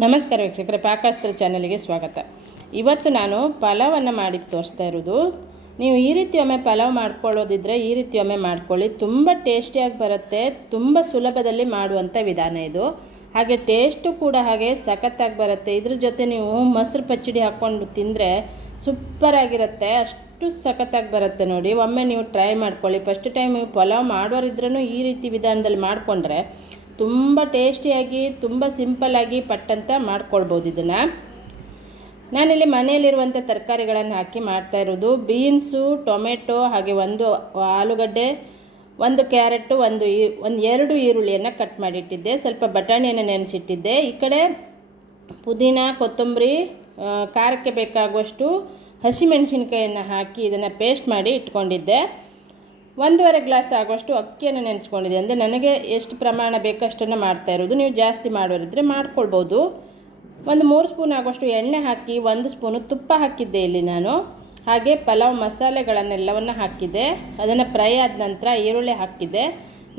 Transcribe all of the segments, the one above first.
ನಮಸ್ಕಾರ ವೀಕ್ಷಕರೇ, ಪಾಕಾಸ್ತ್ರ ಚಾನಲ್ಗೆ ಸ್ವಾಗತ. ಇವತ್ತು ನಾನು ಪಲಾವನ್ನು ಮಾಡಿ ತೋರಿಸ್ತಾ ಇರೋದು. ನೀವು ಈ ರೀತಿ ಒಮ್ಮೆ ಪಲಾವ್ ಮಾಡ್ಕೊಳ್ಳೋದಿದ್ರೆ ಈ ರೀತಿ ಒಮ್ಮೆ ಮಾಡ್ಕೊಳ್ಳಿ. ತುಂಬ ಟೇಸ್ಟಿಯಾಗಿ ಬರುತ್ತೆ. ತುಂಬ ಸುಲಭದಲ್ಲಿ ಮಾಡುವಂಥ ವಿಧಾನ ಇದು. ಹಾಗೆ ಟೇಸ್ಟು ಕೂಡ ಹಾಗೆ ಸಖತ್ತಾಗಿ ಬರುತ್ತೆ. ಇದ್ರ ಜೊತೆ ನೀವು ಮೊಸರು ಪಚ್ಚಡಿ ಹಾಕ್ಕೊಂಡು ತಿಂದರೆ ಸೂಪರಾಗಿರುತ್ತೆ. ಅಷ್ಟು ಸಖತ್ತಾಗಿ ಬರುತ್ತೆ ನೋಡಿ. ಒಮ್ಮೆ ನೀವು ಟ್ರೈ ಮಾಡ್ಕೊಳ್ಳಿ. ಫಸ್ಟ್ ಟೈಮ್ ನೀವು ಪಲಾವ್ ಮಾಡೋರಿದ್ರೂ ಈ ರೀತಿ ವಿಧಾನದಲ್ಲಿ ಮಾಡಿಕೊಂಡ್ರೆ ತುಂಬ ಟೇಸ್ಟಿಯಾಗಿ ತುಂಬ ಸಿಂಪಲ್ಲಾಗಿ ಪಟ್ಟಂತ ಮಾಡ್ಕೊಳ್ಬೋದು. ಇದನ್ನು ನಾನಿಲ್ಲಿ ಮನೆಯಲ್ಲಿರುವಂಥ ತರಕಾರಿಗಳನ್ನು ಹಾಕಿ ಮಾಡ್ತಾಯಿರೋದು. ಬೀನ್ಸು, ಟೊಮೆಟೊ, ಹಾಗೆ ಒಂದು ಆಲೂಗಡ್ಡೆ, ಒಂದು ಕ್ಯಾರೆಟು, ಎರಡು ಈರುಳ್ಳಿಯನ್ನು ಕಟ್ ಮಾಡಿಟ್ಟಿದ್ದೆ. ಸ್ವಲ್ಪ ಬಟಾಣಿಯನ್ನು ನೆನೆಸಿಟ್ಟಿದ್ದೆ. ಈ ಕಡೆ ಪುದೀನ, ಕೊತ್ತಂಬರಿ, ಖಾರಕ್ಕೆ ಬೇಕಾಗುವಷ್ಟು ಹಸಿಮೆಣಸಿನ್ಕಾಯನ್ನು ಹಾಕಿ ಇದನ್ನು ಪೇಸ್ಟ್ ಮಾಡಿ ಇಟ್ಕೊಂಡಿದ್ದೆ. 1.5 ಗ್ಲಾಸ್ ಆಗುವಷ್ಟು ಅಕ್ಕಿಯನ್ನು ನೆನೆಸ್ಕೊಂಡಿದ್ದೆ. ಅಂದರೆ ನನಗೆ ಎಷ್ಟು ಪ್ರಮಾಣ ಬೇಕಷ್ಟನ್ನು ಮಾಡ್ತಾಯಿರೋದು. ನೀವು ಜಾಸ್ತಿ ಮಾಡೋರಿದ್ದರೆ ಮಾಡ್ಕೊಳ್ಬೋದು. ಒಂದು 3 ಸ್ಪೂನ್ ಆಗುವಷ್ಟು ಎಣ್ಣೆ ಹಾಕಿ 1 ಸ್ಪೂನು ತುಪ್ಪ ಹಾಕಿದ್ದೆ ಇಲ್ಲಿ ನಾನು. ಹಾಗೆ ಪಲಾವ್ ಮಸಾಲೆಗಳನ್ನೆಲ್ಲವನ್ನು ಹಾಕಿದ್ದೆ. ಅದನ್ನು ಫ್ರೈ ಆದ ನಂತರ ಈರುಳ್ಳಿ ಹಾಕಿದ್ದೆ.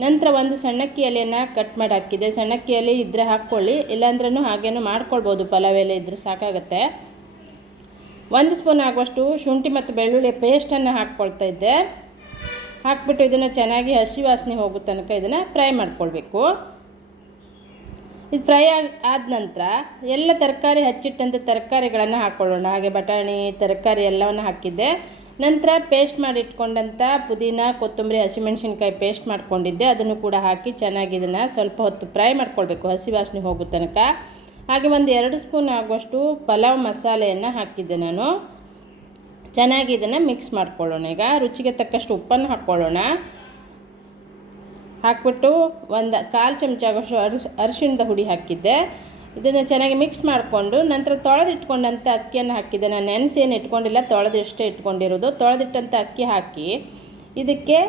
ನಂತರ ಒಂದು ಸಣ್ಣಕ್ಕಿ ಎಲೆಯನ್ನು ಕಟ್ ಮಾಡಿ ಹಾಕಿದ್ದೆ. ಸಣ್ಣಕ್ಕಿ ಎಲೆ ಇದ್ದರೆ ಹಾಕ್ಕೊಳ್ಳಿ, ಇಲ್ಲಾಂದ್ರೂ ಹಾಗೇನೂ ಮಾಡ್ಕೊಳ್ಬೋದು. ಪಲಾವ್ ಎಲೆ ಇದ್ದರೆ ಸಾಕಾಗುತ್ತೆ. 1 ಸ್ಪೂನ್ ಆಗುವಷ್ಟು ಶುಂಠಿ ಮತ್ತು ಬೆಳ್ಳುಳ್ಳಿ ಪೇಸ್ಟನ್ನು ಹಾಕ್ಕೊಳ್ತಾ ಇದ್ದೆ. ಹಾಕ್ಬಿಟ್ಟು ಇದನ್ನು ಚೆನ್ನಾಗಿ ಹಸಿ ವಾಸನೆ ಹೋಗೋ ತನಕ ಇದನ್ನು ಫ್ರೈ ಮಾಡ್ಕೊಳ್ಬೇಕು. ಇದು ಫ್ರೈ ಆದ ನಂತರ ಎಲ್ಲ ತರಕಾರಿ ಹಚ್ಚಿಟ್ಟಂಥ ತರಕಾರಿಗಳನ್ನು ಹಾಕ್ಕೊಳ್ಳೋಣ. ಹಾಗೆ ಬಟಾಣಿ, ತರಕಾರಿ ಎಲ್ಲವನ್ನು ಹಾಕಿದ್ದೆ. ನಂತರ ಪೇಸ್ಟ್ ಮಾಡಿ ಇಟ್ಕೊಂಡಂಥ ಪುದೀನ, ಕೊತ್ತಂಬರಿ, ಹಸಿಮೆಣಸಿನ್ಕಾಯಿ ಪೇಸ್ಟ್ ಮಾಡ್ಕೊಂಡಿದ್ದೆ. ಅದನ್ನು ಕೂಡ ಹಾಕಿ ಚೆನ್ನಾಗಿ ಇದನ್ನು ಸ್ವಲ್ಪ ಹೊತ್ತು ಫ್ರೈ ಮಾಡ್ಕೊಳ್ಬೇಕು, ಹಸಿ ವಾಸನೆ ಹೋಗೋ ತನಕ. ಹಾಗೆ 2 ಸ್ಪೂನ್ ಆಗುವಷ್ಟು ಪಲಾವ್ ಮಸಾಲೆಯನ್ನು ಹಾಕಿದ್ದೆ ನಾನು. ಚೆನ್ನಾಗಿ ಇದನ್ನು ಮಿಕ್ಸ್ ಮಾಡ್ಕೊಳ್ಳೋಣ. ಈಗ ರುಚಿಗೆ ತಕ್ಕಷ್ಟು ಉಪ್ಪನ್ನು ಹಾಕ್ಕೊಳ್ಳೋಣ. ಹಾಕ್ಬಿಟ್ಟು 1/4 ಚಮಚ ಆಗುವಷ್ಟು ಅರಿಶಿಣದ ಹುಡಿ ಹಾಕಿದ್ದೆ. ಇದನ್ನು ಚೆನ್ನಾಗಿ ಮಿಕ್ಸ್ ಮಾಡಿಕೊಂಡು ನಂತರ ತೊಳೆದಿಟ್ಕೊಂಡಂಥ ಅಕ್ಕಿಯನ್ನು ಹಾಕಿದ್ದೆ. ನಾನು ನೆನೆಸಿ ಏನು ಇಟ್ಕೊಂಡಿಲ್ಲ, ತೊಳೆದಿಷ್ಟೇ ಇಟ್ಕೊಂಡಿರೋದು. ತೊಳೆದಿಟ್ಟಂಥ ಅಕ್ಕಿ ಹಾಕಿ ಇದಕ್ಕೆ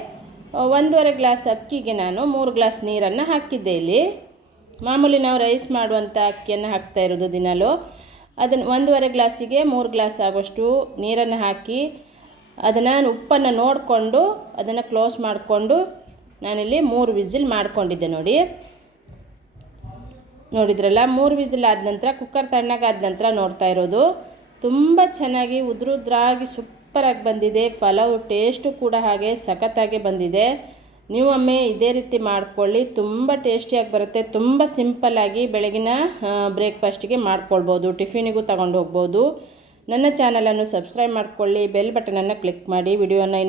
1.5 ಗ್ಲಾಸ್ ಅಕ್ಕಿಗೆ ನಾನು 3 ಗ್ಲಾಸ್ ನೀರನ್ನು ಹಾಕಿದ್ದೆ. ಇಲ್ಲಿ ಮಾಮೂಲಿ ನಾವು ರೈಸ್ ಮಾಡುವಂಥ ಅಕ್ಕಿಯನ್ನು ಹಾಕ್ತಾಯಿರೋದು ದಿನಾಲು. ಅದನ್ನು 1.5 ಗ್ಲಾಸಿಗೆ 3 ಗ್ಲಾಸ್ ಆಗುವಷ್ಟು ನೀರನ್ನು ಹಾಕಿ ಅದನ್ನು ಉಪ್ಪನ್ನು ನೋಡಿಕೊಂಡು ಅದನ್ನು ಕ್ಲೋಸ್ ಮಾಡಿಕೊಂಡು ನಾನಿಲ್ಲಿ 3 ವಿಸಿಲ್ ಮಾಡ್ಕೊಂಡಿದ್ದೆ ನೋಡಿ. ನೋಡಿದ್ರಲ್ಲ, 3 ವಿಸಿಲ್ ಆದ ನಂತರ ಕುಕ್ಕರ್ ತಣ್ಣಗಾದ ನಂತರ ನೋಡ್ತಾ ಇರೋದು. ತುಂಬ ಚೆನ್ನಾಗಿ ಉದ್ರಾಗಿ ಸೂಪರಾಗಿ ಬಂದಿದೆ. ಪಲಾವ್ ಟೇಸ್ಟು ಕೂಡ ಹಾಗೆ ಸಖತ್ತಾಗಿ ಬಂದಿದೆ. ನೀವು ಒಮ್ಮೆ ಇದೇ ರೀತಿ ಮಾಡ್ಕೊಳ್ಳಿ. ತುಂಬ ಟೇಸ್ಟಿಯಾಗಿ ಬರುತ್ತೆ. ತುಂಬ ಸಿಂಪಲ್ಲಾಗಿ ಬೆಳಗಿನ ಬ್ರೇಕ್ಫಾಸ್ಟಿಗೆ ಮಾಡ್ಕೊಳ್ಬೋದು, ಟಿಫಿನಿಗೂ ತಗೊಂಡು ಹೋಗ್ಬೋದು. ನನ್ನ ಚಾನಲನ್ನು ಸಬ್ಸ್ಕ್ರೈಬ್ ಮಾಡ್ಕೊಳ್ಳಿ, ಬೆಲ್ ಬಟನನ್ನು ಕ್ಲಿಕ್ ಮಾಡಿ. ವಿಡಿಯೋನ